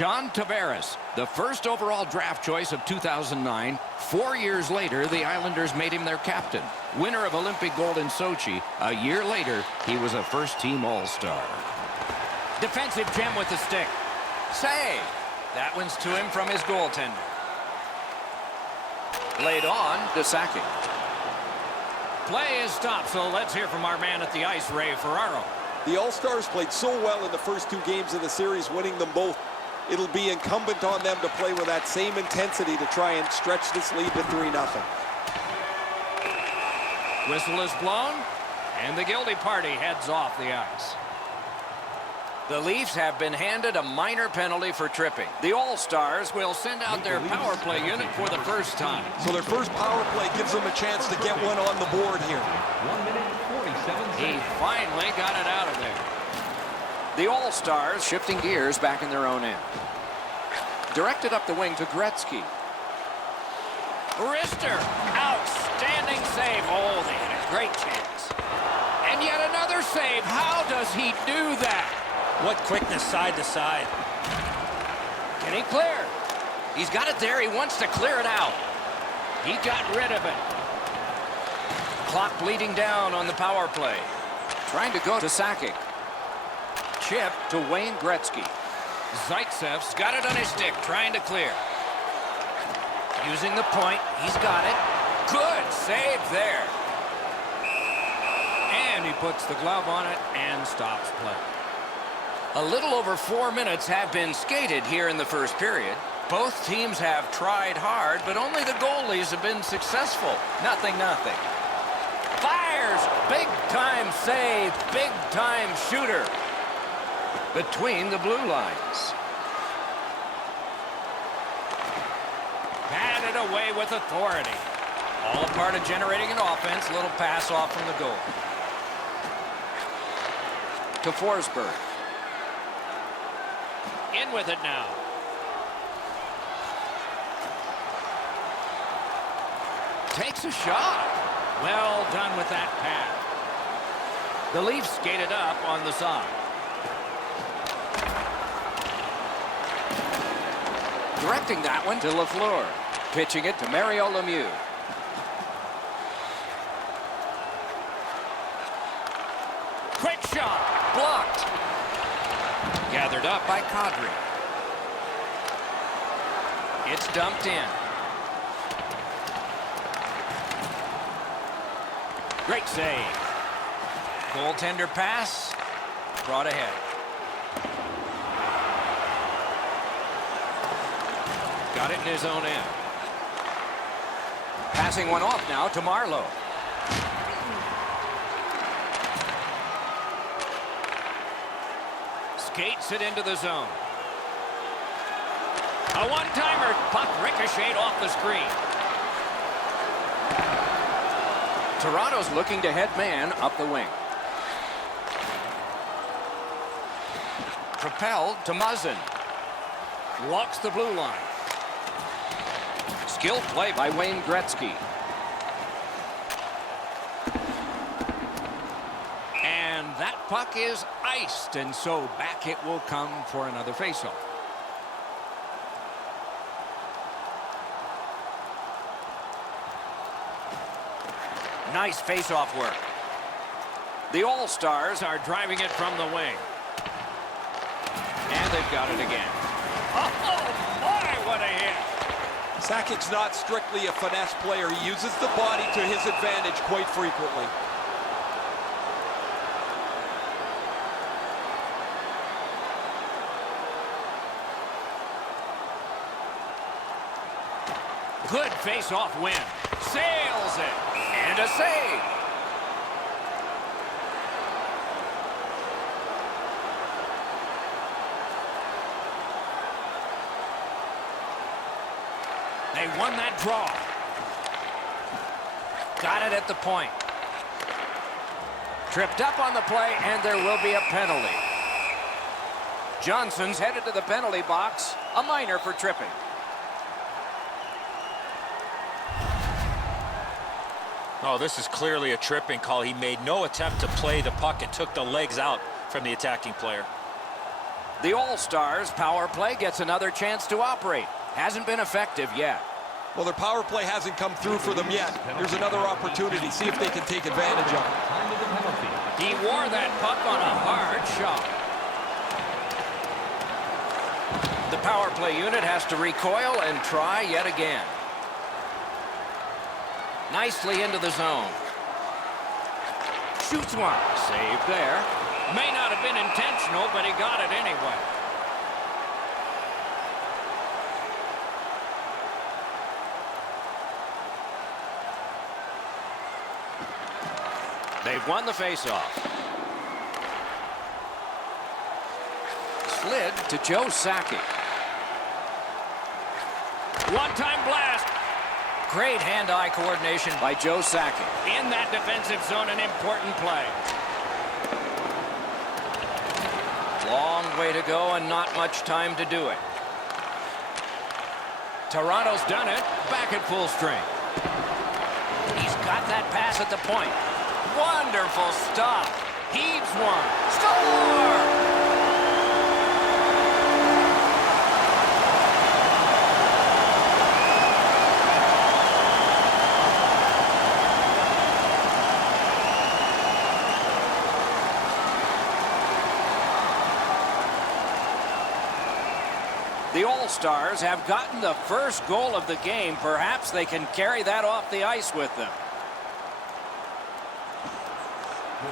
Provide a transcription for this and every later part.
John Tavares, the first overall draft choice of 2009. 4 years later, the Islanders made him their captain. Winner of Olympic gold in Sochi, a year later, he was a first-team All-Star. Defensive gem with the stick. Save. That one's to him from his goaltender. Laid on to Sakic. Play is stopped, so let's hear from our man at the ice, Ray Ferraro. The All-Stars played so well in the first 2 games of the series, winning them both. It'll be incumbent on them to play with that same intensity to try and stretch this lead to 3-0. Whistle is blown, and the guilty party heads off the ice. The Leafs have been handed a minor penalty for tripping. The All-Stars will send out their power play unit for the first time. So their first power play gives them a chance to get one on the board here. 1 minute, 47 seconds. He finally got it out of there. The All-Stars shifting gears back in their own end. Directed up the wing to Gretzky. Rister, outstanding save. Oh, they had a great chance. And yet another save. How does he do that? What quickness side to side. Can he clear? He's got it there. He wants to clear it out. He got rid of it. Clock bleeding down on the power play. Trying to go to Sakic. Chip to Wayne Gretzky. Zaitsev's got it on his stick, trying to clear. Using the point, he's got it. Good save there. And he puts the glove on it and stops play. A little over 4 minutes have been skated here in the first period. Both teams have tried hard, but only the goalies have been successful. 0-0. Fires! Big-time save, big-time shooter. Between the blue lines. Batted away with authority. All a part of generating an offense. Little pass off from the goal. To Forsberg. In with it now. Takes a shot. Well done with that pass. The Leafs skated up on the side. Directing that one to Lafleur. Pitching it to Mario Lemieux. Quick shot. Blocked. Gathered up by Kadri. It's dumped in. Great save. Goaltender pass. Brought ahead. Got it in his own end. Passing one off now to Marleau. Skates it into the zone. A one-timer. Puck ricocheted off the screen. Toronto's looking to head man up the wing. Propelled to Muzzin. Walks the blue line. Skilled play by Wayne Gretzky. And that puck is iced, and so back it will come for another faceoff. Nice faceoff work. The All-Stars are driving it from the wing. And they've got it again. Oh, my, what a hit. Sakic's not strictly a finesse player. He uses the body to his advantage quite frequently. Good face-off win. Sails it. And a save. They won that draw. Got it at the point. Tripped up on the play, and there will be a penalty. Johnson's headed to the penalty box. A minor for tripping. Oh, this is clearly a tripping call. He made no attempt to play the puck and took the legs out from the attacking player. The All-Stars power play gets another chance to operate. Hasn't been effective yet. Well, their power play hasn't come through for them yet. Here's another opportunity. See if they can take advantage of it. Time of the penalty. He wore that puck on a hard shot. The power play unit has to recoil and try yet again. Nicely into the zone. Shoots one. Saved there. May not have been intentional, but he got it anyway. They've won the faceoff. Slid to Joe Sakic. One-time blast. Great hand-eye coordination by Joe Sakic. In that defensive zone, an important play. Long way to go and not much time to do it. Toronto's done it. Back at full strength. He's got that pass at the point. Wonderful stop. Heaves one. Score! The All-Stars have gotten the first goal of the game. Perhaps they can carry that off the ice with them.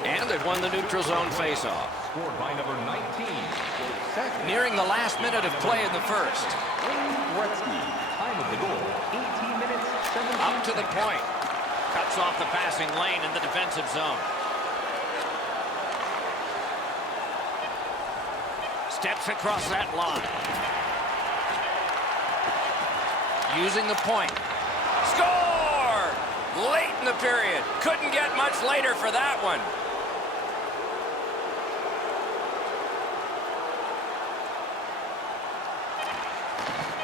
And they've won the neutral zone faceoff. Scored by number 19. Nearing the last minute of play in the first. Gretzky. Time of the goal, 18 minutes, 17 Up to the point. Cuts off the passing lane in the defensive zone. Steps across that line. Using the point. Score! Late in the period. Couldn't get much later for that one.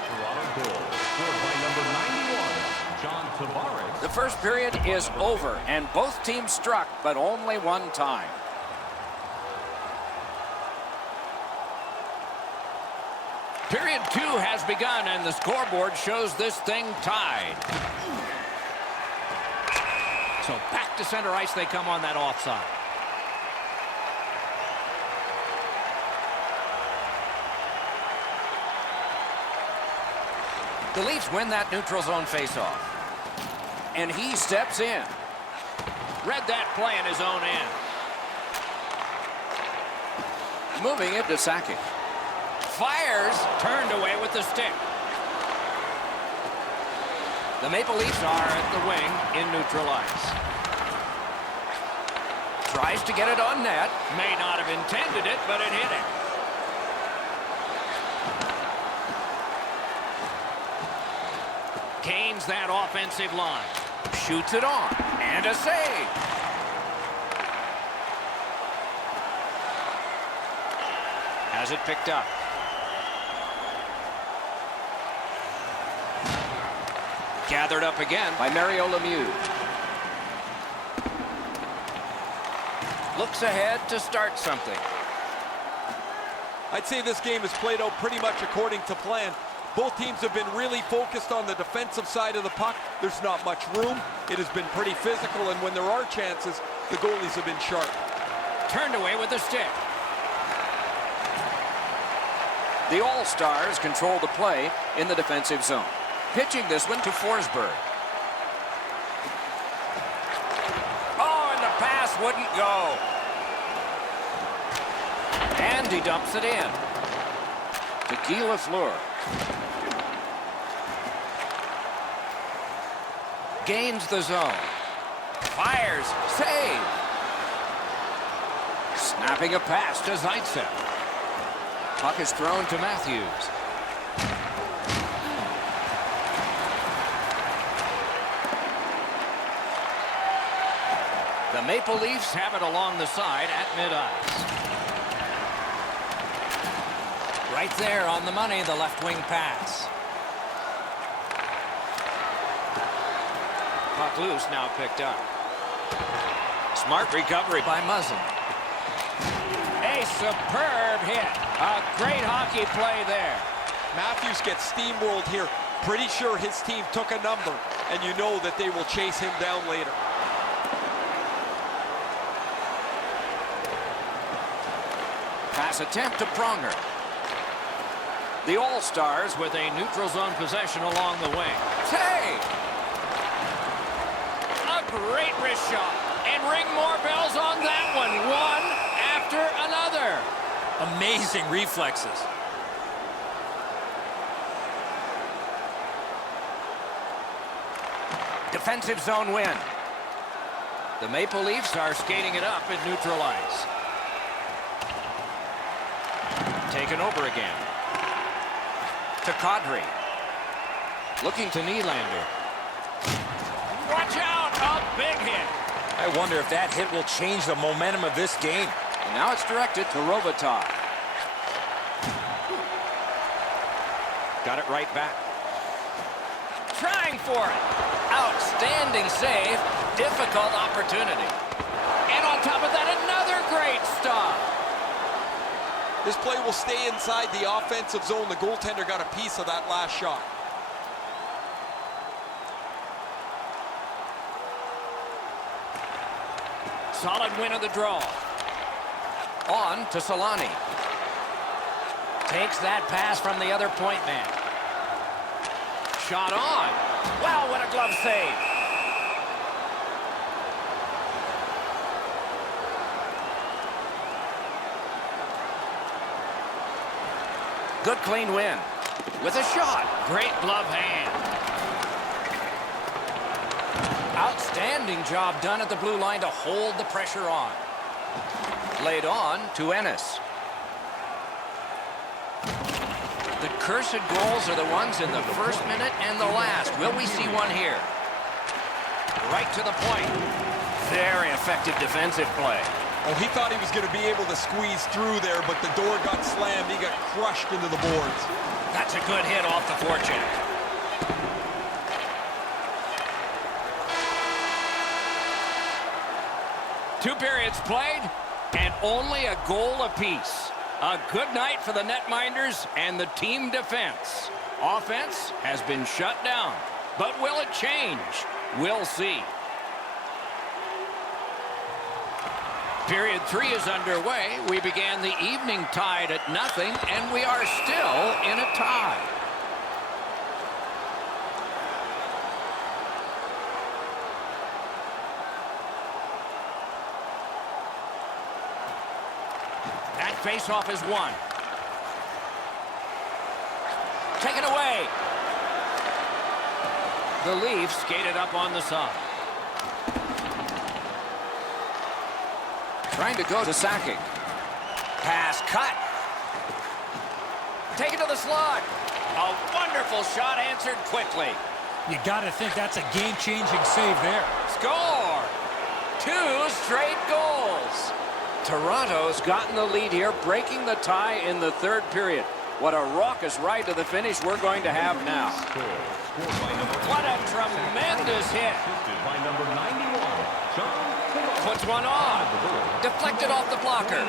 Toronto goal. Scored by number 91, John Tavares. The first period is over, and both teams struck, but only one time. Period 2 has begun, and the scoreboard shows this thing tied. So back to center ice they come on that offside. The Leafs win that neutral zone faceoff. And he steps in. Read that play in his own end. Moving it to Sakic. Fires, turned away with the stick. The Maple Leafs are at the wing in neutral ice. Tries to get it on net. May not have intended it, but it hit him. Gains that offensive line. Shoots it on. And a save. Has it picked up. Gathered up again by Mario Lemieux. Looks ahead to start something. I'd say this game has played out pretty much according to plan. Both teams have been really focused on the defensive side of the puck. There's not much room. It has been pretty physical, and when there are chances, the goalies have been sharp. Turned away with the stick. The All-Stars control the play in the defensive zone. Pitching this one to Forsberg. Oh, and the pass wouldn't go. And he dumps it in. To Guy Lafleur. Gains the zone. Fires. Save. Snapping a pass to Zaitsev. Puck is thrown to Matthews. The Maple Leafs have it along the side at mid-ice. Right there on the money, the left wing pass. Puck loose, now picked up. Smart recovery by Muzzin. A A superb hit. A great hockey play there. Matthews gets steamrolled here. Pretty sure his team took a number, and you know that they will chase him down later. Pass attempt to Pronger. The All-Stars with a neutral zone possession along the wing. Tay! A great wrist shot. And ring more bells on that one. One after another. Amazing reflexes. Defensive zone win. The Maple Leafs are skating it up at neutral ice. Taken over again. To Kadri. Looking to Nylander. Watch out! A big hit. I wonder if that hit will change the momentum of this game. And now it's directed to Robitaille. Got it right back. Trying for it. Outstanding save. Difficult opportunity. And on top of that, another great stop. This play will stay inside the offensive zone. The goaltender got a piece of that last shot. Solid win of the draw. On to Solani. Takes that pass from the other point man. Shot on. Wow, what a glove save. Good clean win. With a shot. Great glove hand. Outstanding job done at the blue line to hold the pressure on. Laid on to Ennis. The cursed goals are the ones in the first minute and the last. Will we see one here? Right to the point. Very effective defensive play. Oh, he thought he was going to be able to squeeze through there, but the door got slammed. He got crushed into the boards. That's a good hit off the forecheck. Two periods played, and only a goal apiece. A good night for the netminders and the team defense. Offense has been shut down, but will it change? We'll see. Period 3 is underway. We began the evening tied at 0, and we are still in a tie. That faceoff is won. Taken away. The Leafs skated up on the side. Trying to go to Sakic. Pass cut. Taken to the slot. A wonderful shot answered quickly. You got to think that's a game-changing save there. Score! 2 straight goals. Toronto's gotten the lead here, breaking the tie in the third period. What a raucous ride to the finish we're going to have now. What a tremendous hit. By number 91, John Hill. Puts one on. Deflected off the blocker.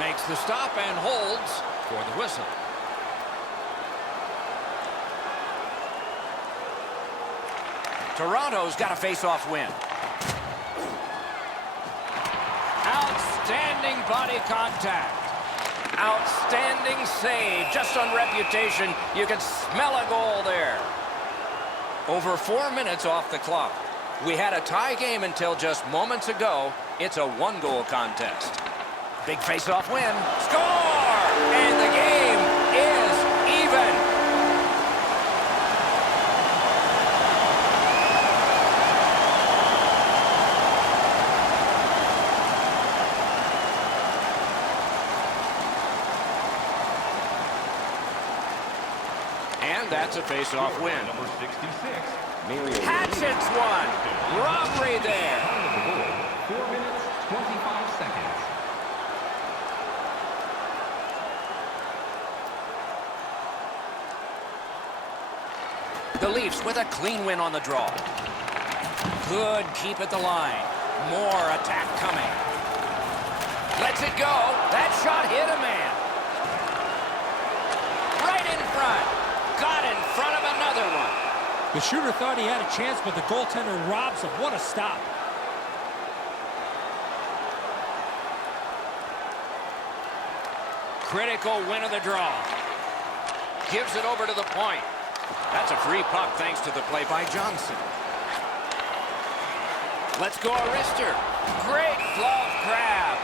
Makes the stop and holds for the whistle. Toronto's got a face-off win. Outstanding body contact. Outstanding save. Just on reputation, you can smell a goal there. Over 4 minutes off the clock. We had a tie game until just moments ago. It's a one-goal contest. Big face-off win. Score! And the game is even. And that's a face-off win. Number 66, Hatchet's one. Robbery there. 4 minutes, 25 seconds. The Leafs with a clean win on the draw. Good keep at the line. More attack coming. Lets it go. That shot hit a man. Right in front. Got in front of another one. The shooter thought he had a chance, but the goaltender robs him. What a stop. Critical win of the draw. Gives it over to the point. That's a free puck thanks to the play by Johnson. Let's go, Arister. Great glove grab.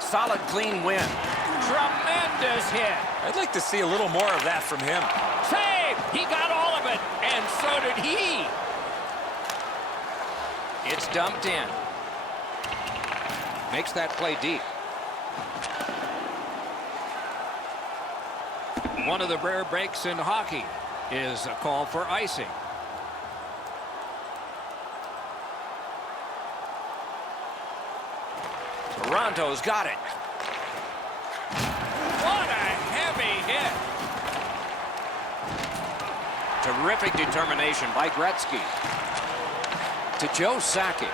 Solid, clean win. Tremendous hit. I'd like to see a little more of that from him. Save! He got all of it, and so did he. It's dumped in. Makes that play deep. One of the rare breaks in hockey is a call for icing. Toronto's got it. What a heavy hit. Terrific determination by Gretzky. To Joe Sakic.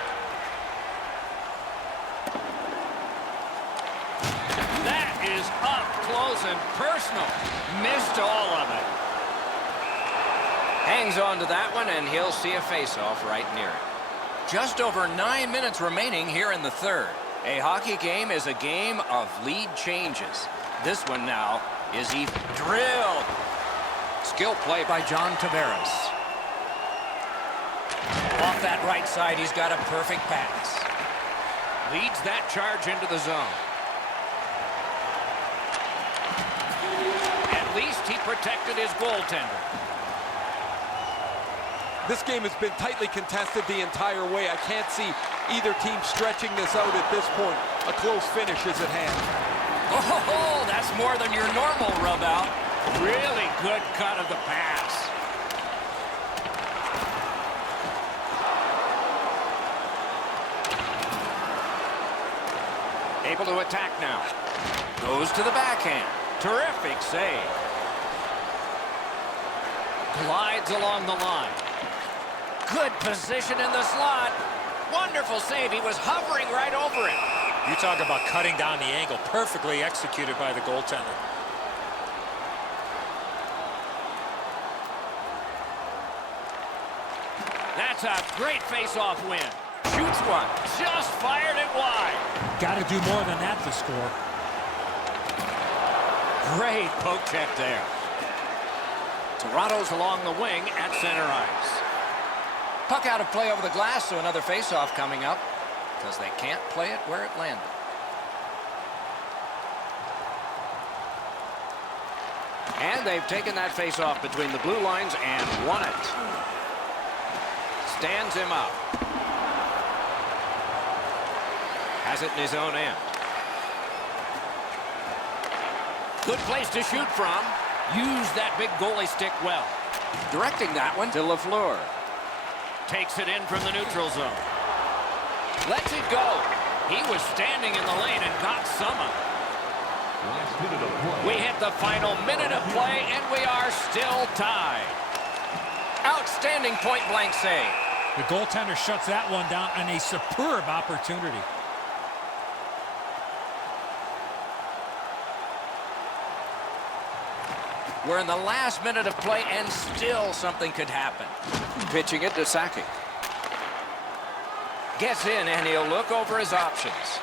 That is up close and personal. Missed all of it. Hangs on to that one, and he'll see a face-off right near it. Just over 9 minutes remaining here in the third. A hockey game is a game of lead changes. This one now is even. Drilled. Skill play by John Tavares. Off that right side, he's got a perfect pass. Leads that charge into the zone. At least he protected his goaltender. This game has been tightly contested the entire way. I can't see either team stretching this out at this point. A close finish is at hand. Oh, that's more than your normal rub out. Really good cut of the pass. Able to attack now. Goes to the backhand. Terrific save. Glides along the line. Good position in the slot. Wonderful save. He was hovering right over it. You talk about cutting down the angle. Perfectly executed by the goaltender. That's a great face-off win. Shoots one. Just fired it wide. Got to do more than that to score. Great poke check there. Toronto's along the wing at center ice. Puck out of play over the glass, so another face-off coming up because they can't play it where it landed. And they've taken that face-off between the blue lines and won it. Stands him up. Has it in his own end. Good place to shoot from. Use that big goalie stick well. Directing that one to Lafleur. Takes it in from the neutral zone. Lets it go. He was standing in the lane and got some of it. Last minute of play. We hit the final minute of play, and we are still tied. Outstanding point-blank save. The goaltender shuts that one down on a superb opportunity. We're in the last minute of play, and still something could happen. Pitching it to Sakic. Gets in, and he'll look over his options.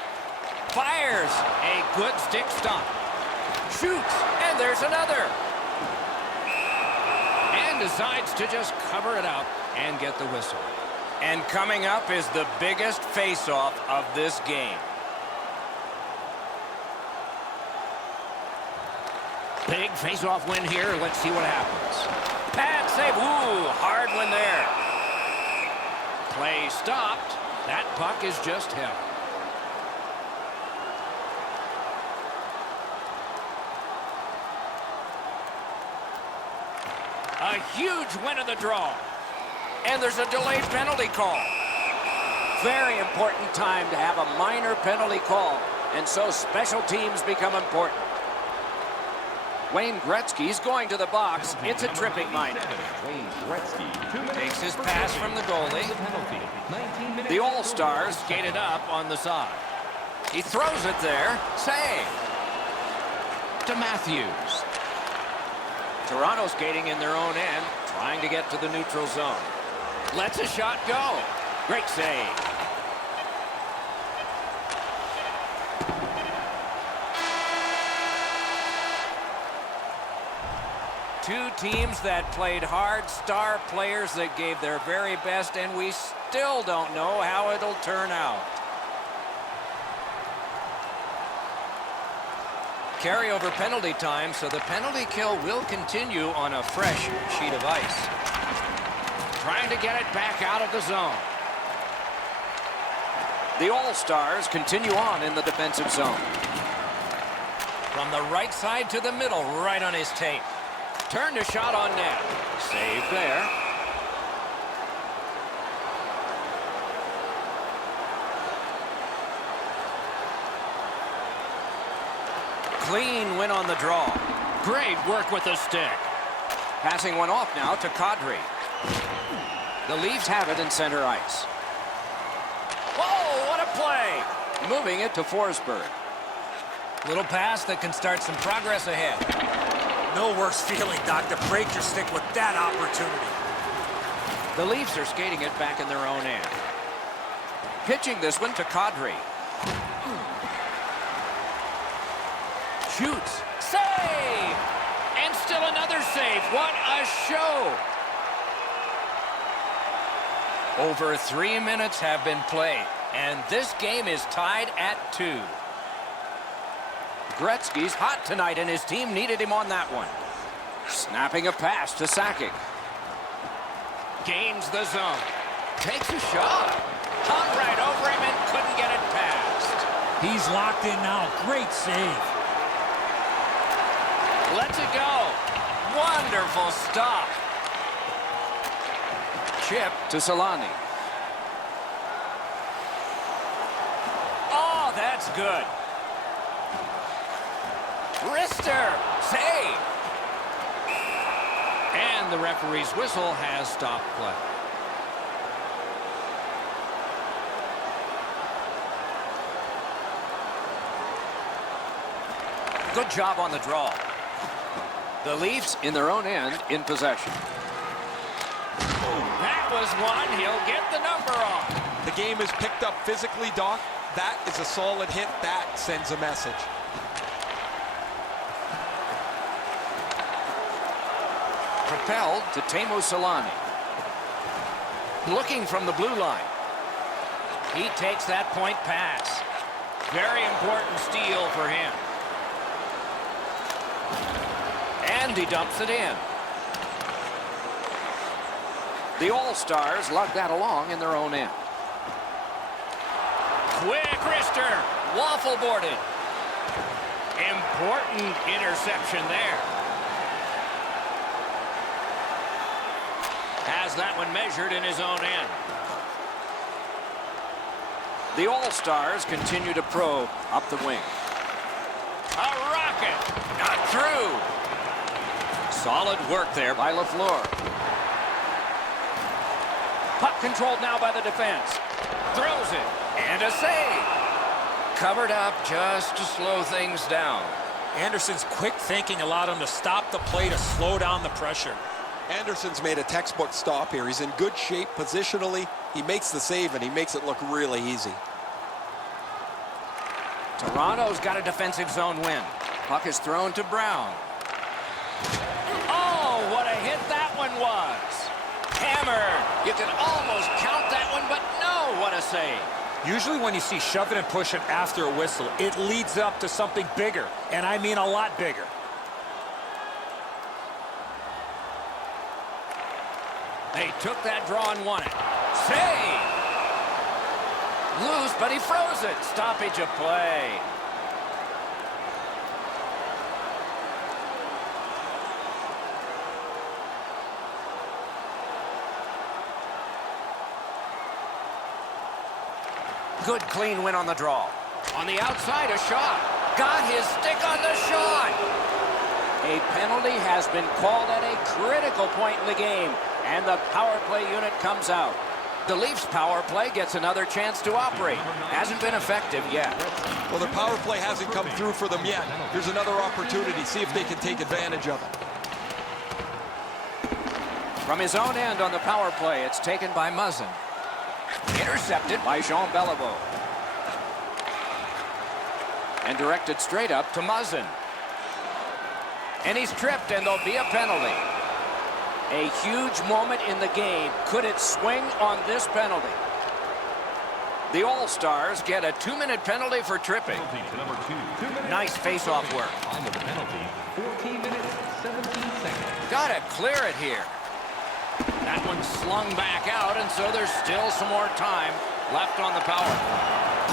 Fires a good stick stomp. Shoots, and there's another. And decides to just cover it up and get the whistle. And coming up is the biggest face-off of this game. Big face-off win here. Let's see what happens. Pad save. Ooh, hard one there. Play stopped. That puck is just held. A huge win of the draw. And there's a delayed penalty call. Very important time to have a minor penalty call. And so special teams become important. Wayne Gretzky's going to the box. It's a tripping minor. Wayne Gretzky, 2 minutes. Takes his pass from the goalie. Penalty. 19 minutes. The All-Stars skated up on the side. He throws it there. Save. To Matthews. Toronto skating in their own end, trying to get to the neutral zone. Lets a shot go. Great save. Two teams that played hard, star players that gave their very best, and we still don't know how it'll turn out. Carryover penalty time, so the penalty kill will continue on a fresh sheet of ice. Trying to get it back out of the zone. The All-Stars continue on in the defensive zone. From the right side to the middle, right on his tape. Turned a shot on net. Save there. Clean win on the draw. Great work with the stick. Passing one off now to Kadri. The Leafs have it in center ice. Whoa, what a play! Moving it to Forsberg. Little pass that can start some progress ahead. No worse feeling, Doc, to break your stick with that opportunity. The Leafs are skating it back in their own end. Pitching this one to Kadri. Shoots. Save! And still another save. What a show! Over 3 minutes have been played, and this game is tied at 2. Gretzky's hot tonight, and his team needed him on that one. Snapping a pass to Sakic. Gains the zone. Takes a shot. Hung right over him and couldn't get it past. He's locked in now. Great save. Lets it go. Wonderful stop. Chip to Solani. Oh, that's good. Rister, save. And the referee's whistle has stopped play. Good job on the draw. The Leafs in their own end in possession. That was one. He'll get the number on. The game is picked up physically, Doc. That is a solid hit. That sends a message. Propelled to Teemu Solani. Looking from the blue line. He takes that point pass. Very important steal for him. And he dumps it in. The All-Stars lug that along in their own end. Quick wrister. Waffle boarded. Important interception there. Has that one measured in his own end. The All-Stars continue to probe up the wing. A rocket. Not through. Solid work there by LaFleur. Puck controlled now by the defense. Throws it. And a save. Covered up just to slow things down. Anderson's quick thinking allowed him to stop the play to slow down the pressure. Anderson's made a textbook stop here. He's in good shape positionally. He makes the save, and he makes it look really easy. Toronto's got a defensive zone win. Puck is thrown to Brown. Oh, what a hit that one was. Hammered. You can almost count that one, but no, what a save. Usually when you see shoving and pushing after a whistle, it leads up to something bigger, and I mean a lot bigger. They took that draw and won it. Save! Loose, but he froze it. Stoppage of play. Good clean win on the draw. On the outside, a shot. Got his stick on the shot. A penalty has been called at a critical point in the game, and the power play unit comes out. The Leafs power play gets another chance to operate. Hasn't been effective yet. Well, the power play hasn't come through for them yet. Here's another opportunity. See if they can take advantage of it. From his own end on the power play, it's taken by Muzzin. Intercepted by Jean Beliveau. And directed straight up to Muzzin. And he's tripped, and there'll be a penalty. A huge moment in the game. Could it swing on this penalty? The All-Stars get a 2-minute penalty for tripping. Penalty to number 2. 2 minutes. Nice face-off work. On the penalty, 14 minutes, 17 seconds. Gotta clear it here. That one slung back out, and so there's still some more time left on the power.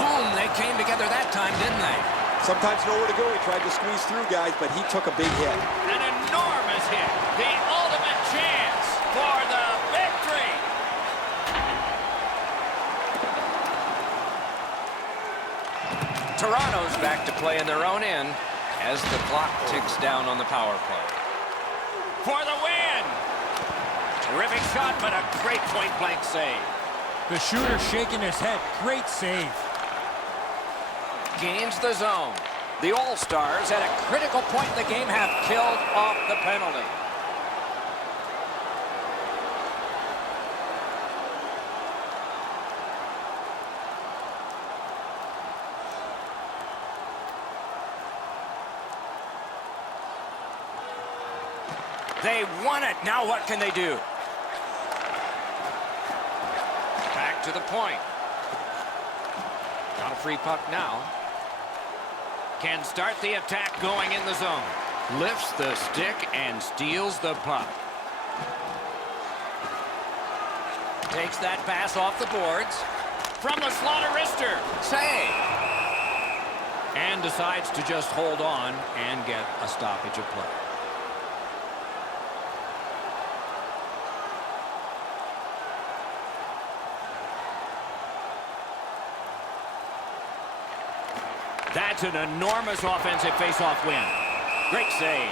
Boom, they came together that time, didn't they? Sometimes nowhere to go. He tried to squeeze through, guys, but he took a big hit. An enormous hit. The ultimate chance for the victory. Toronto's back to play in their own end as the clock ticks down on the power play. For the win! Terrific shot, but a great point-blank save. The shooter shaking his head. Great save. Gains the zone. The All-Stars at a critical point in the game have killed off the penalty. They won it. Now what can they do? Back to the point. Got a free puck now. Can start the attack going in the zone. Lifts the stick and steals the puck. Takes that pass off the boards. From the slot, wrister. Save. And decides to just hold on and get a stoppage of play. That's an enormous offensive face-off win. Great save.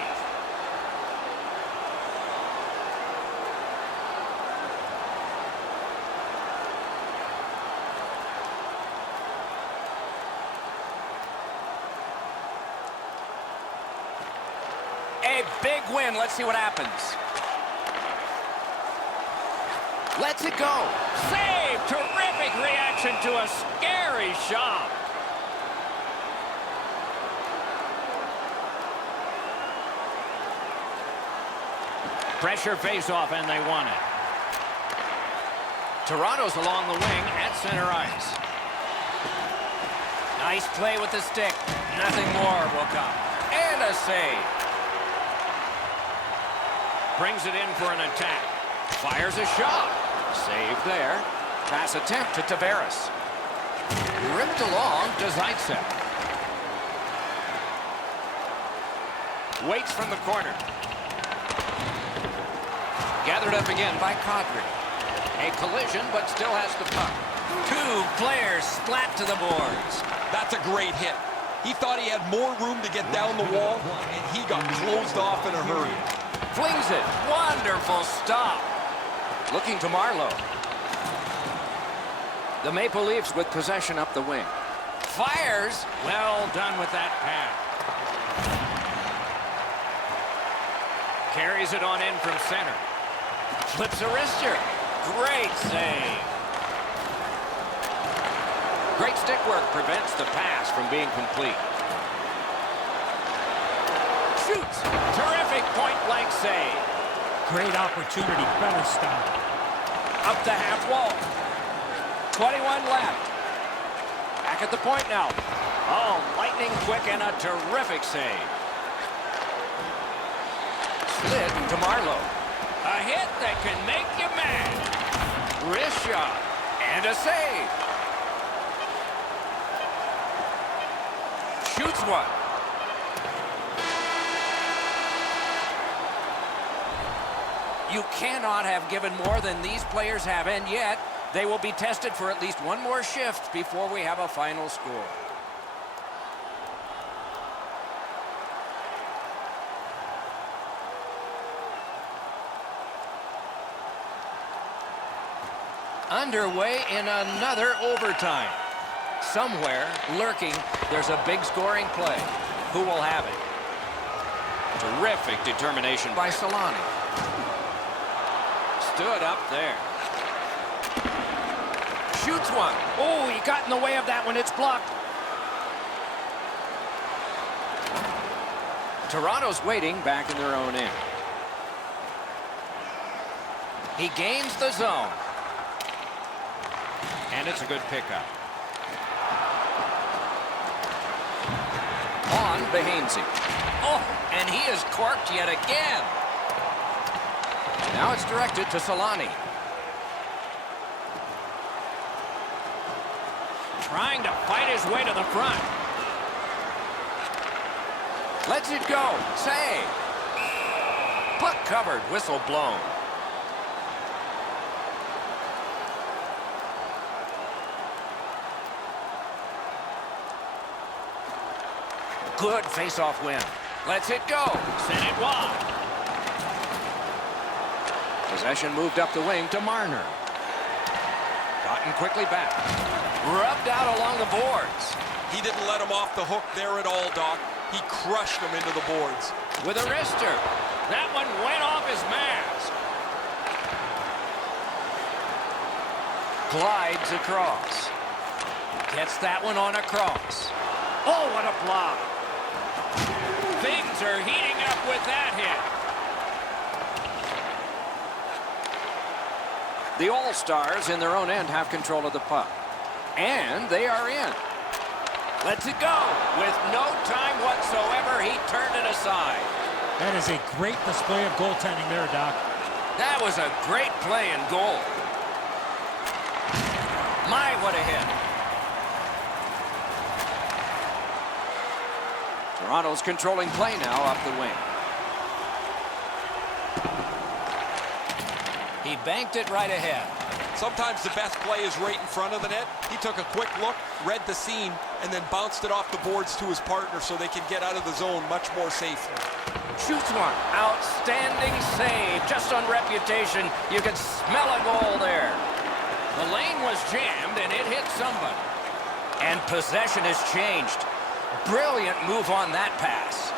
A big win. Let's see what happens. Lets it go. Save! Terrific reaction to a scary shot. Pressure face-off, and they won it. Toronto's along the wing at center ice. Nice play with the stick. Nothing more will come. And a save. Brings it in for an attack. Fires a shot. Save there. Pass attempt to Tavares. Ripped along to Zaitsev. Waits from the corner. Gathered up again by Kadri. A collision, but still has the puck. Two players splat to the boards. That's a great hit. He thought he had more room to get down the wall, and he got closed off in a hurry. Flings it. Wonderful stop. Looking to Marleau. The Maple Leafs with possession up the wing. Fires. Well done with that pass. Carries it on in from center. Flips a wrister. Great save. Great stick work prevents the pass from being complete. Shoots. Terrific point-blank save. Great opportunity. Better stop. Up the half wall. 21 left. Back at the point now. Oh, lightning quick and a terrific save. Slid to Marleau. A hit that can make you mad. Wrist shot. And a save. Shoots one. You cannot have given more than these players have, and yet they will be tested for at least one more shift before we have a final score. Underway in another overtime. Somewhere, lurking, there's a big scoring play. Who will have it? Terrific determination by Solani. Stood up there. Shoots one. Oh, he got in the way of that one. It's blocked. Toronto's waiting back in their own end. He gains the zone. And it's a good pickup. On Behainsey. Oh, and he is corked yet again. Now it's directed to Solani. Trying to fight his way to the front. Lets it go. Save. Puck covered. Whistle blown. Good face-off win. Lets it go. Sent it wide. Possession moved up the wing to Marner. Gotten quickly back. Rubbed out along the boards. He didn't let him off the hook there at all, Doc. He crushed him into the boards. With a wrister. That one went off his mask. Glides across. Gets that one on a cross. Oh, what a block. Things are heating up with that hit. The All-Stars in their own end have control of the puck. And they are in. Lets it go. With no time whatsoever, he turned it aside. That is a great display of goaltending there, Doc. That was a great play and goal. My, what a hit. Toronto's controlling play now up the wing. He banked it right ahead. Sometimes the best play is right in front of the net. He took a quick look, read the scene, and then bounced it off the boards to his partner so they can get out of the zone much more safely. Shoots one. Outstanding save. Just on reputation, you can smell a goal there. The lane was jammed, and it hit somebody. And possession has changed. Brilliant move on that pass.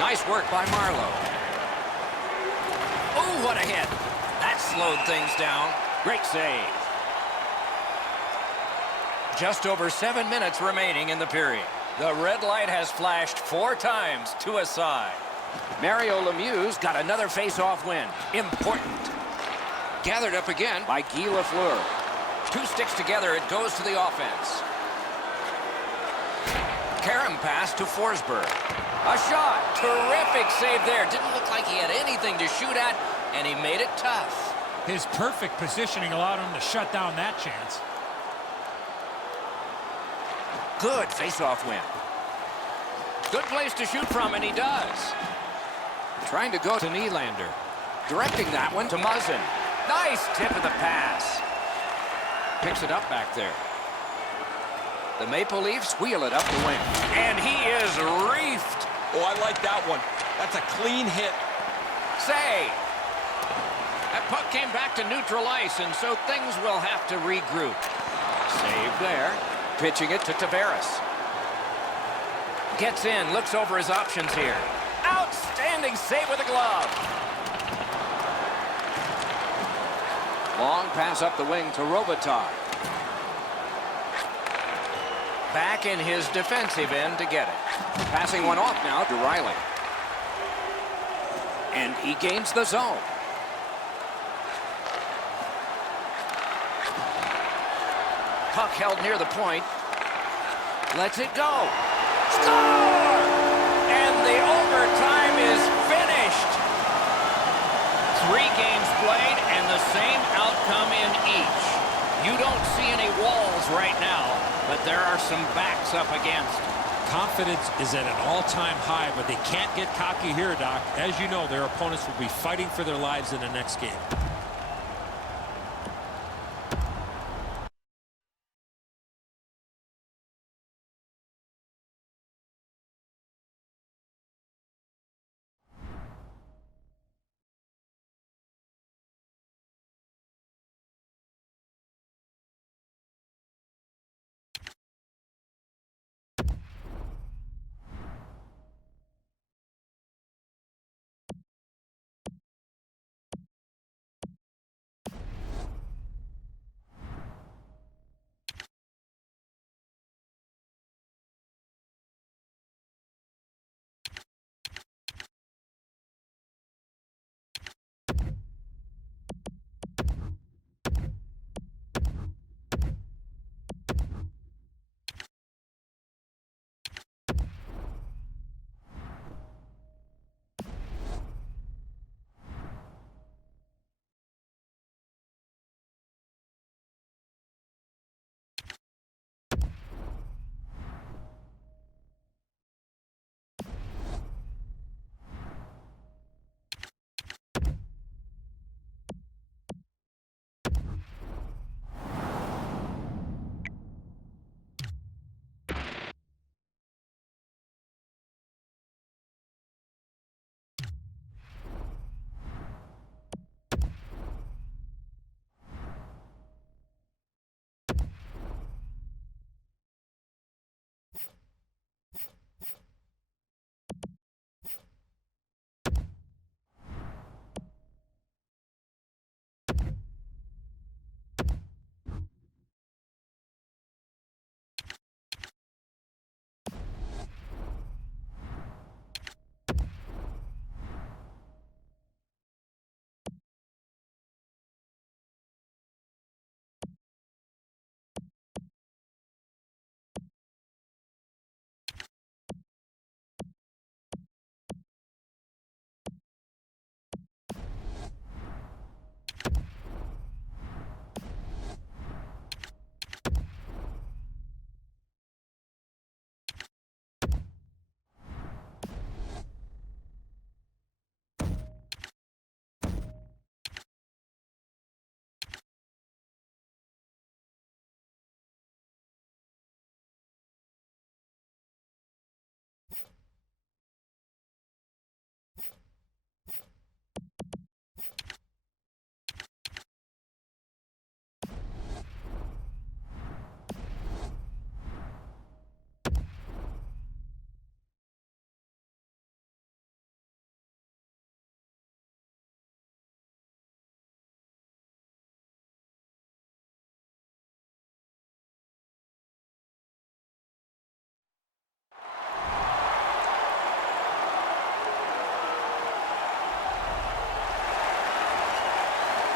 Nice work by Marleau. Oh, what a hit. That slowed things down. Great save. Just over 7 minutes remaining in the period. The red light has flashed 4 times to a side. Mario Lemieux's got another face-off win. Important. Gathered up again by Guy Lafleur. 2 sticks together, it goes to the offense. Karam pass to Forsberg. A shot. Terrific save there. Didn't look like he had anything to shoot at, and he made it tough. His perfect positioning allowed him to shut down that chance. Good face-off win. Good place to shoot from, and he does. Trying to go to Nylander. Directing that one to Muzzin. Nice tip of the pass. Picks it up back there. The Maple Leafs wheel it up the wing. And he is reefed. Oh, I like that one. That's a clean hit. Save. That puck came back to neutral ice, and so things will have to regroup. Save there. Pitching it to Tavares. Gets in, looks over his options here. Outstanding save with a glove. Long pass up the wing to Robitaille. Back in his defensive end to get it. Passing one off now to Riley. And he gains the zone. Puck held near the point. Lets it go. Score! And the overtime is finished. 3 games played and the same outcome in each. You don't see any walls right now, but there are some backs up against. Confidence is at an all-time high, but they can't get cocky here, Doc. As you know, their opponents will be fighting for their lives in the next game.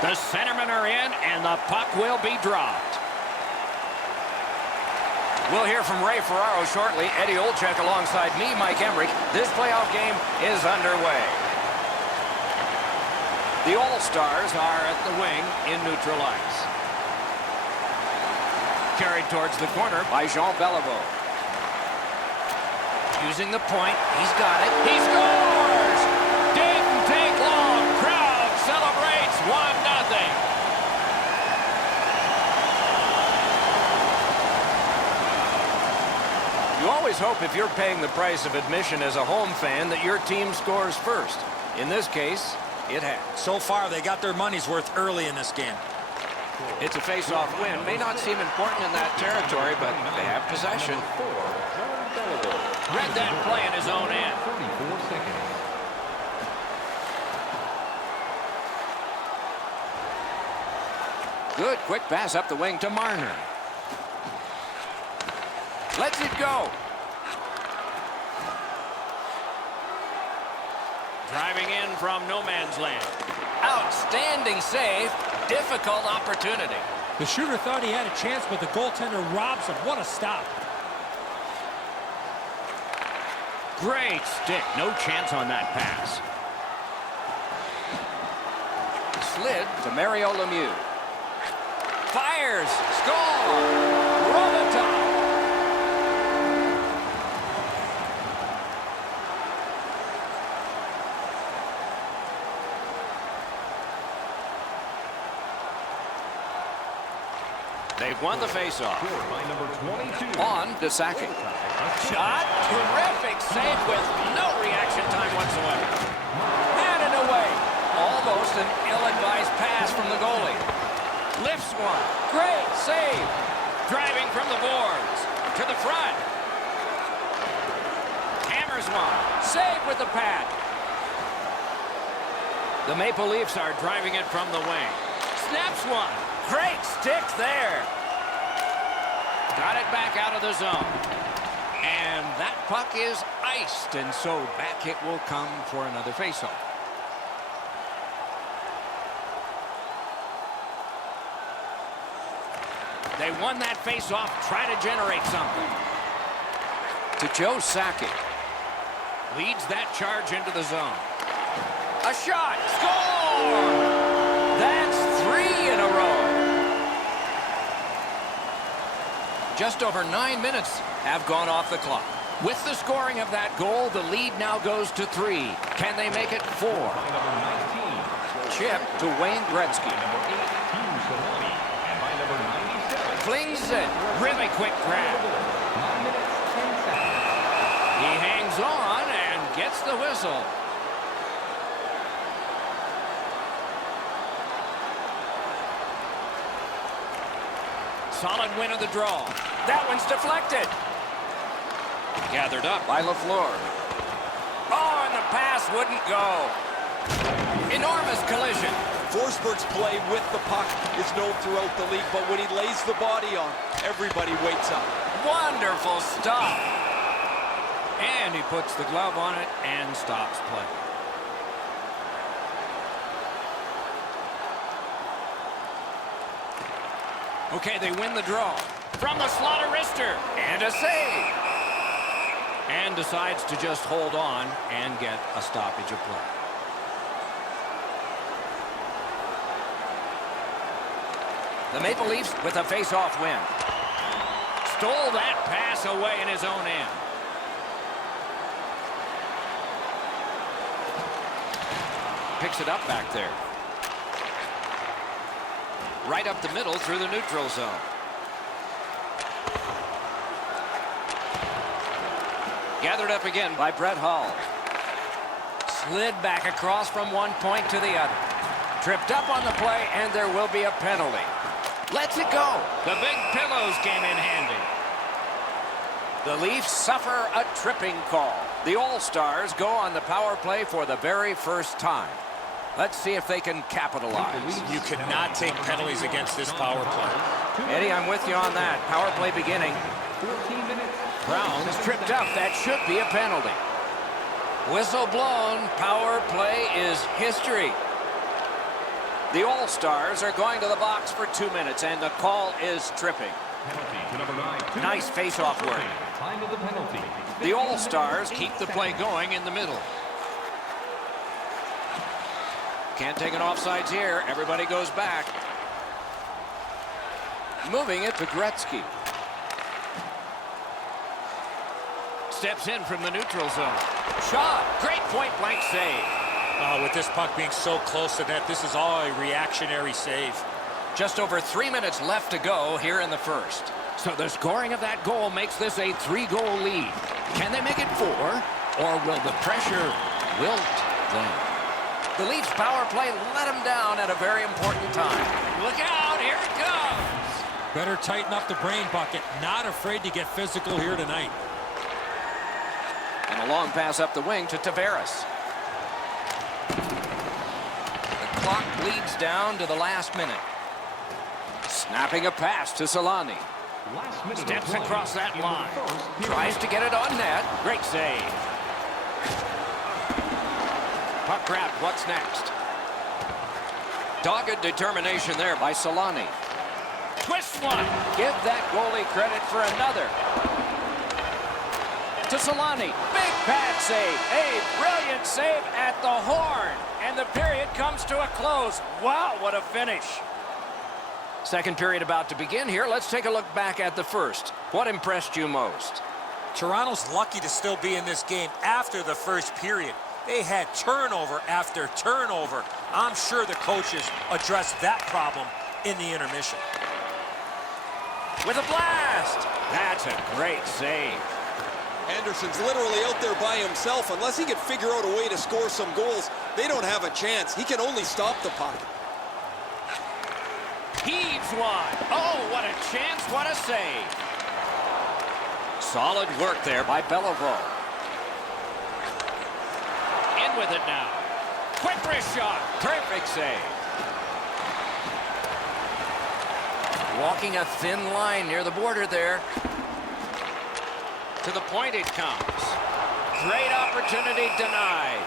The centermen are in, and the puck will be dropped. We'll hear from Ray Ferraro shortly. Eddie Olczyk alongside me, Mike Emrick. This playoff game is underway. The All-Stars are at the wing in neutral ice. Carried towards the corner by Jean Beliveau. Using the point, he's got it. He scores! Didn't take long. Crowd celebrates 1-0. You always hope if you're paying the price of admission as a home fan that your team scores first. In this case, it has. So far, they got their money's worth early in this game. It's a face-off win. May not seem important in that territory, but they have possession. Read that play in his own end. 34 seconds. Good, quick pass up the wing to Marner. Lets it go. Driving in from no man's land. Outstanding save. Difficult opportunity. The shooter thought he had a chance, but the goaltender robs him. What a stop. Great stick. No chance on that pass. Slid to Mario Lemieux. Fires. Score. Robotov. They've won the faceoff. Scored by number 22. On to Sakic. Shot. Terrific save with no reaction time whatsoever. And it away. Almost an ill-advised pass from the goalie. Lifts one. Great save. Driving from the boards. To the front. Hammers one. Save with the pad. The Maple Leafs are driving it from the wing. Snaps one. Great stick there. Got it back out of the zone. And that puck is iced, and so back it will come for another faceoff. They won that faceoff. Try to generate something. To Joe Sakic. Leads that charge into the zone. A shot. Score! That's 3 in a row. Just over 9 minutes have gone off the clock. With the scoring of that goal, the lead now goes to 3. Can they make it 4? By number 19. Chip to Wayne Gretzky. Number 8, Hughes Maloney. And by number 97. Flings it. Really quick grab. 9 minutes, 10 seconds. He hangs on and gets the whistle. Solid win of the draw. That one's deflected. Gathered up by LaFleur. Oh, and the pass wouldn't go. Enormous collision. Forsberg's play with the puck is known throughout the league, but when he lays the body on, everybody wakes up. Wonderful stop. And he puts the glove on it and stops play. Okay, they win the draw. From the slot of wrister. And a save. And decides to just hold on and get a stoppage of play. The Maple Leafs with a face-off win. Stole that pass away in his own end. Picks it up back there. Right up the middle through the neutral zone. Gathered up again by Brett Hull. Slid back across from one point to the other. Tripped up on the play, and there will be a penalty. Lets it go. The big pillows came in handy. The Leafs suffer a tripping call. The All-Stars go on the power play for the very first time. Let's see if they can capitalize. You cannot take penalties against this power play. Eddie, I'm with you on that. Power play beginning. 14 minutes. Brown's tripped up. That should be a penalty. Whistle blown. Power play is history. The All-Stars are going to the box for 2 minutes, and the call is tripping. Penalty to number 9. Nice face-off work. Time of the penalty. The All-Stars keep the play going in the middle. Can't take an offsides here. Everybody goes back. Moving it to Gretzky. Steps in from the neutral zone. Shot. Great point-blank save. With this puck being so close to net, this is all a reactionary save. Just over 3 minutes left to go here in the first. So the scoring of that goal makes this a 3-goal lead. Can they make it 4? Or will the pressure wilt them? The Leafs power play let them down at a very important time. Look out, here it comes. Better tighten up the brain bucket. Not afraid to get physical here tonight. And a long pass up the wing to Tavares. The clock bleeds down to the last minute. Snapping a pass to Solani. Last minute of Steps play across that in the line. first period. Tries to get it on net. Great save. Puck grab. What's next? Dogged determination there by Solani. Twist one. Give that goalie credit for another. To Solani. Big pad save. A brilliant save at the horn. And the period comes to a close. Wow, what a finish. Second period about to begin here. Let's take a look back at the first. What impressed you most? Toronto's lucky to still be in this game after the first period. They had turnover after turnover. I'm sure the coaches addressed that problem in the intermission. With a blast. That's a great save. Anderson's literally out there by himself. Unless he can figure out a way to score some goals, they don't have a chance. He can only stop the puck. Heaves one. Oh, what a chance. What a save. Solid work there by Beliveau. In with it now. Quick wrist shot. Perfect save. Walking a thin line near the border there. To the point it comes. Great opportunity denied.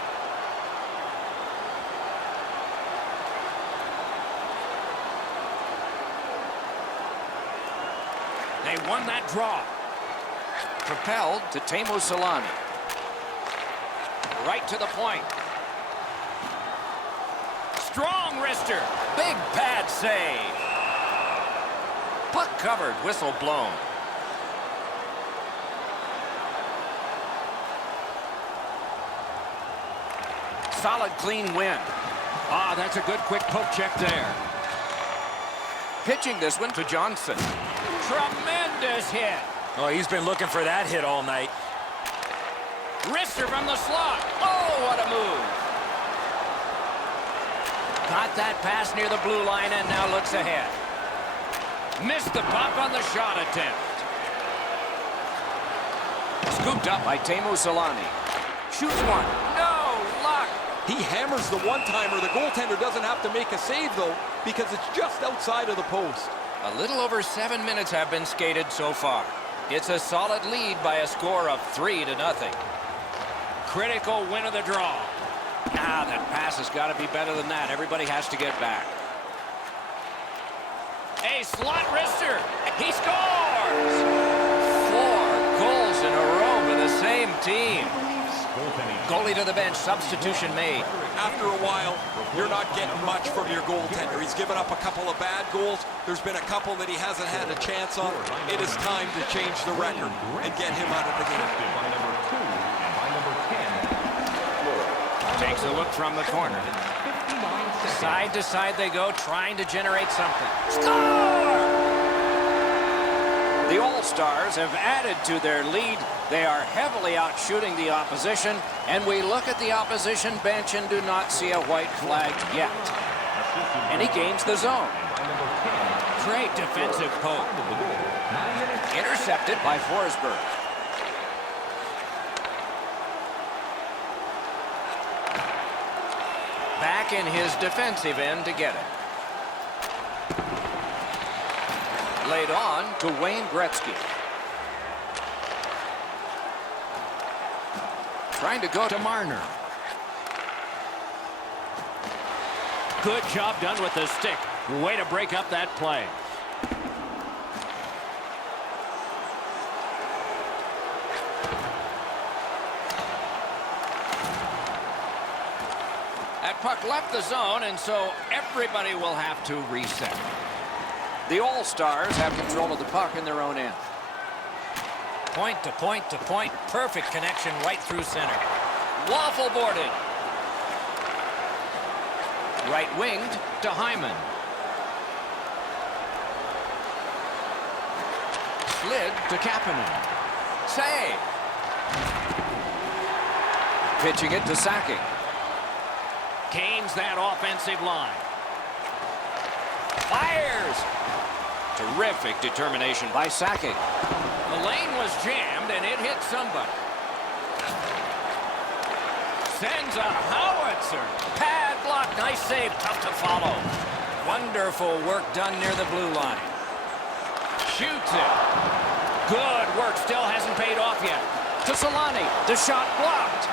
They won that draw. Propelled to Teemu Solani. Right to the point. Strong wrister. Big pad save. Puck covered. Whistle blown. Solid clean win. Ah, that's a good quick poke check there. Pitching this one to Johnson. Tremendous hit. Oh, he's been looking for that hit all night. Wrister from the slot. Oh, what a move. Got that pass near the blue line and now looks ahead. Missed the pop on the shot attempt. Scooped up by Teemu Solani. Shoots one. No luck. He hammers the one-timer. The goaltender doesn't have to make a save, though, because it's just outside of the post. A little over 7 minutes have been skated so far. It's a solid lead by a score of 3-0. Critical win of the draw. Ah, that pass has got to be better than that. Everybody has to get back. A slot wrister. He scores! 4 goals in a row for the same team. Goalie to the bench. Substitution made. After a while, you're not getting much from your goaltender. He's given up a couple of bad goals. There's been a couple that he hasn't had a chance on. It is time to change the record and get him out of the game. By number 2 and by number 10. Takes a look from the corner. 59 seconds. Side to side they go, trying to generate something. Score! The All-Stars have added to their lead. They are heavily outshooting the opposition, and we look at the opposition bench and do not see a white flag yet. And he gains the zone. By number 10. Great defensive poke. Time of the goal. 9 minutes. Intercepted by Forsberg. Back in his defensive end to get it. Laid on to Wayne Gretzky. Trying to go to Marner. Good job done with the stick. Way to break up that play. That puck left the zone, and so everybody will have to reset. The All-Stars have control of the puck in their own end. Point to point to point. Perfect connection right through center. Waffle boarded. Right winged to Hyman. Slid to Kapanen. Save. Pitching it to Sakic. Gains that offensive line. Fires. Terrific determination by Sakic. The lane was jammed and it hit somebody. Sends a howitzer. Pad block. Nice save. Tough to follow. Wonderful work done near the blue line. Shoots it. Good work. Still hasn't paid off yet. To Solani. The shot blocked.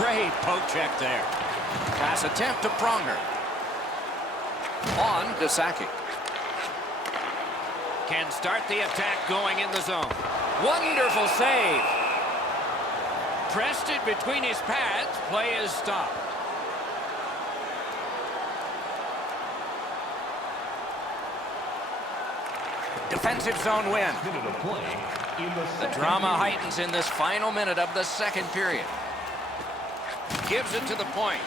Great poke check there. Pass attempt to Pronger. On to Sakic. Can start the attack going in the zone. Wonderful save. Pressed it between his pads. Play is stopped. Defensive zone win. Minute of play in the The second drama period. heightens in this final minute of the second period. Gives it to the point.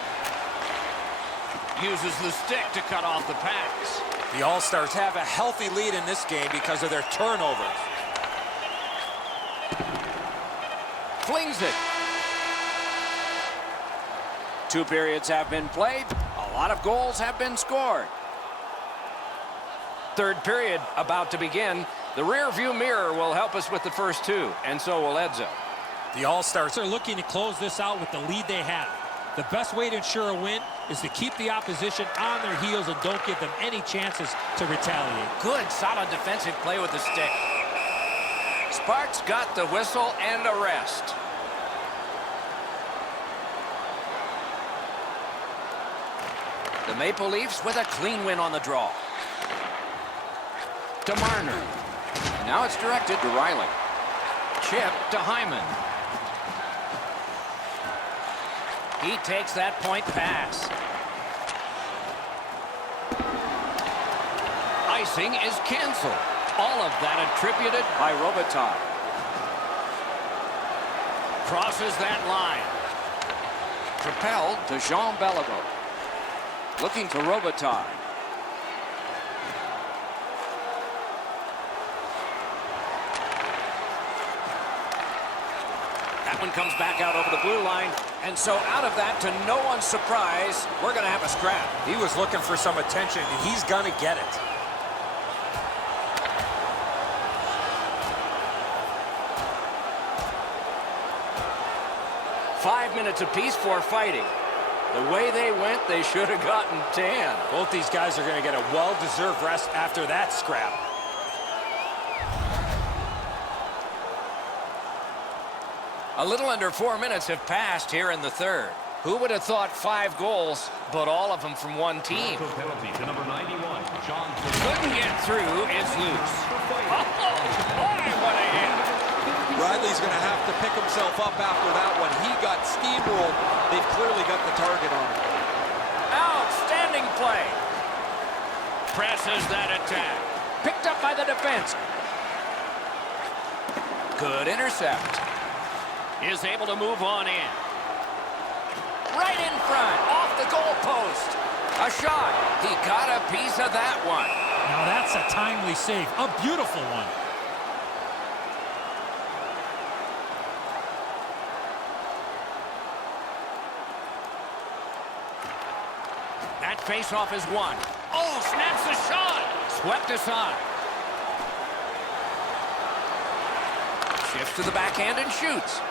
Uses the stick to cut off the pass. The All-Stars have a healthy lead in this game because of their turnovers. Flings it. 2 periods have been played. A lot of goals have been scored. Third period about to begin. The rear view mirror will help us with the first 2, and so will Edzo. The All-Stars They're looking to close this out with the lead they have. The best way to ensure a win is to keep the opposition on their heels and don't give them any chances to retaliate. Good, solid defensive play with the stick. Sparks got the whistle and a rest. The Maple Leafs with a clean win on the draw. To Marner. And now it's directed to Riley. Chip to Hyman. He takes that point pass. Icing is canceled. All of that attributed by Robitaille. Crosses that line. Propelled to Jean Beliveau. Looking to Robitaille. That one comes back out over the blue line. And so out of that, to no one's surprise, we're going to have a scrap. He was looking for some attention, and he's going to get it. Five minutes apiece for fighting. The way they went, they should have gotten 10. Both these guys are going to get a well-deserved rest after that scrap. A little under 4 minutes have passed here in the third. Who would have thought 5 goals, but all of them from one team? Penalty to number 91, John. Couldn't get through, it's loose. Oh, boy, what a hit. Riley's going to have to pick himself up after that one. He got steamrolled. They've clearly got the target on him. Outstanding play. Presses that attack. Picked up by the defense. Good intercept. Is able to move on in. Right in front, off the goal post. A shot. He got a piece of that one. Now that's a timely save, a beautiful one. That faceoff is won. Oh, snaps the shot. Swept aside. Shifts to the backhand and shoots.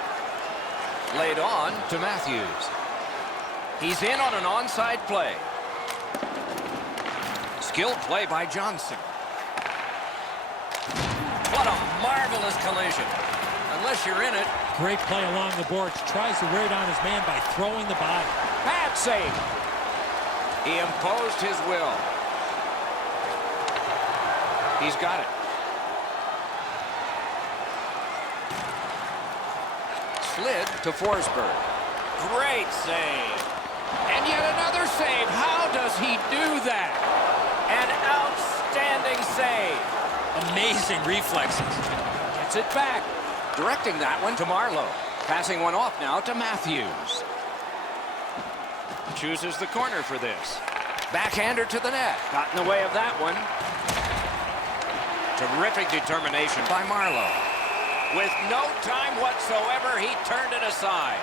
Laid on to Matthews. He's in on an onside play. Skilled play by Johnson. What a marvelous collision. Unless you're in it. Great play along the boards. Tries to wear down his man by throwing the body. Bad save. He imposed his will. He's got it. Slid to Forsberg. Great save. And yet another save. How does he do that? An outstanding save. Amazing reflexes. Gets it back. Directing that one to Marleau. Passing one off now to Matthews. Chooses the corner for this. Backhander to the net. Got in the way of that one. Terrific determination by Marleau. With no time whatsoever, he turned it aside.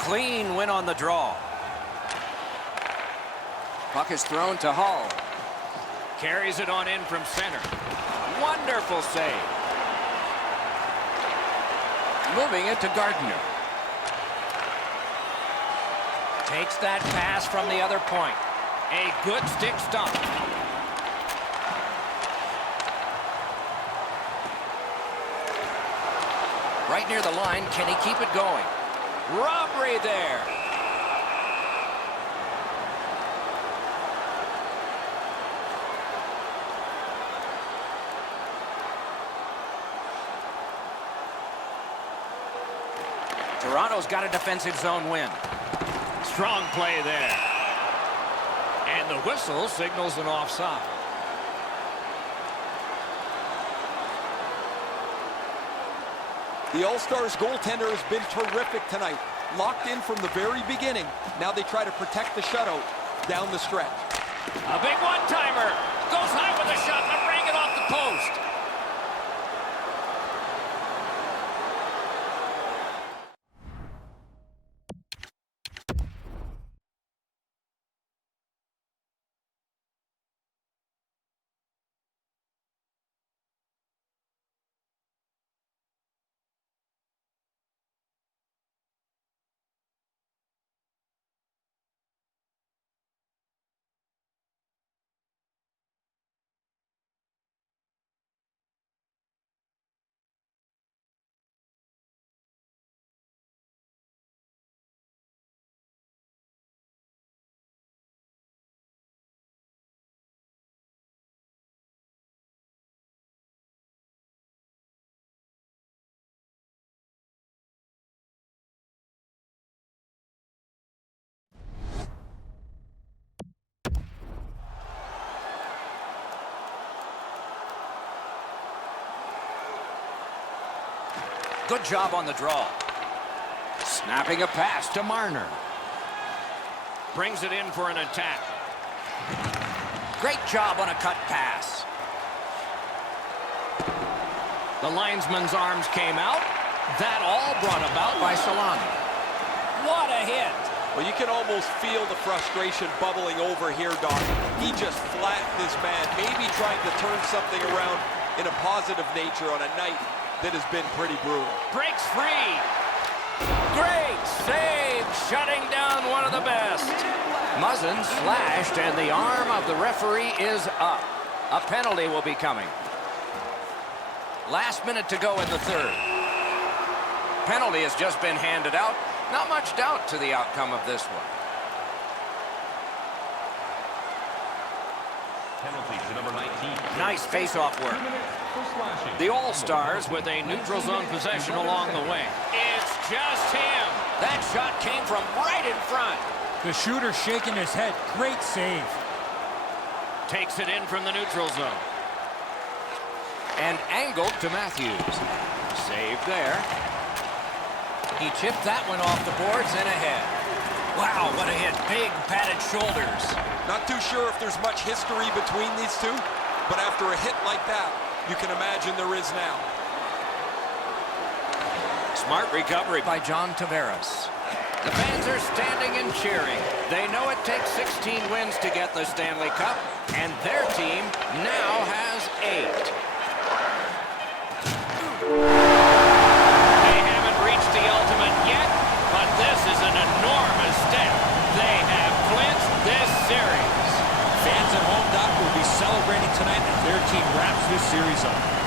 Clean win on the draw. Puck is thrown to Hull. Carries it on in from center. Wonderful save. Moving it to Gardner. Takes that pass from the other point. A good stick stump. Right near the line, can he keep it going? Robbery there. Toronto's got a defensive zone win. Strong play there. And the whistle signals an offside. The All-Stars goaltender has been terrific tonight. Locked in from the very beginning. Now they try to protect the shutout down the stretch. A big one-timer. Goes high with a shot and rang it off the post. Good job on the draw. Snapping a pass to Marner. Brings it in for an attack. Great job on a cut pass. The linesman's arms came out. That all brought about by Solani. What a hit. Well, you can almost feel the frustration bubbling over here, Doc. He just flattened his man, maybe trying to turn something around in a positive nature on a night that has been pretty brutal. Breaks free. Great save, shutting down one of the best. Muzzin slashed, and the arm of the referee is up. A penalty will be coming. Last minute to go in the third. Penalty has just been handed out. Not much doubt to the outcome of this one. Penalty to number 19. Nice face-off work. 2 minutes for slashing. The All-Stars with a neutral zone possession along the way. It's just him. That shot came from right in front. The shooter shaking his head. Great save. Takes it in from the neutral zone. And angled to Matthews. Save there. He chipped that one off the boards and ahead. Wow, what a hit. Big padded shoulders. Not too sure if there's much history between these two, but after a hit like that, you can imagine there is now. Smart recovery by John Tavares. The fans are standing and cheering. They know it takes 16 wins to get the Stanley Cup, and their team now has 8. They haven't reached the ultimate yet, but this is an enormous step. They have clinched this series. Fans at home, Doc, will be celebrating tonight as their team wraps this series up.